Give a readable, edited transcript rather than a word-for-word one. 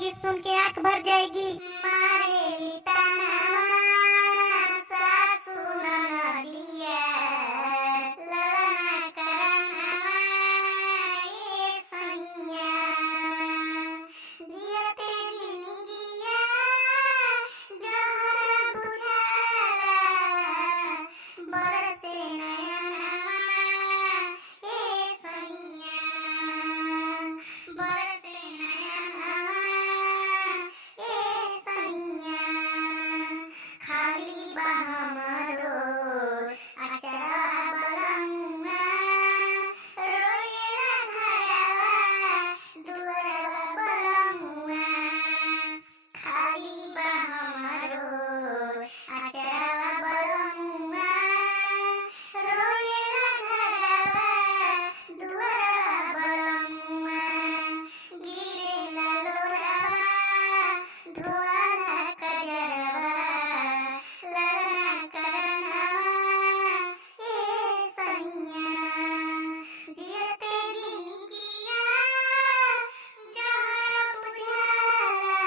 गीत सुन के आंख भर जाएगी। मारे ताना सासु ननदिया, ललना कराना ए सैया। जियते जिंदगिया जहर बुझाला, बरसे नयनवा ए सैया, बरसे नयनवा ए सैया। खाली बा हमरो अचरा बलंगा, रोएला घरवा दुअरवा बलंगा। खाली बा हमरो अचरा बलंगा, रोएला घरवा दुअरवा बलंगा। गिरेला लोरावा धोआला कजरवा, ललना करनवा ए सैया। जियते जिंदगिया जहर बुझाला,